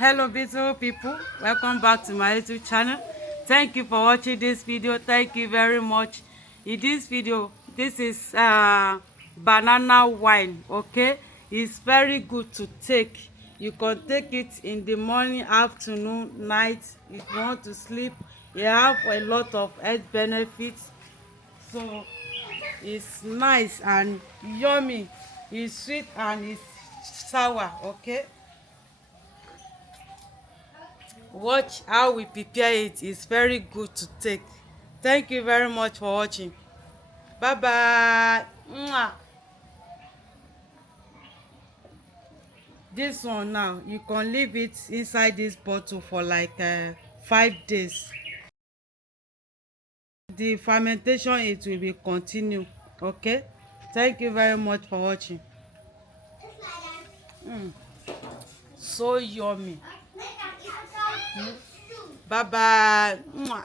Hello beautiful people, welcome back to my YouTube channel. Thank you for watching this video. Thank you very much. In this video, this is banana wine. Okay, it's very good to take. You can take it in the morning, afternoon, night. If you want to sleep, you have a lot of health benefits. So it's nice and yummy. It's sweet and it's sour. Okay, watch how we prepare it. It's very good to take. Thank you very much for watching. Bye bye. Mwah. This one now, you can leave it inside this bottle for like 5 days. The fermentation, it will be continue. Okay, thank you very much for watching. So yummy. Bye bye. Mwah.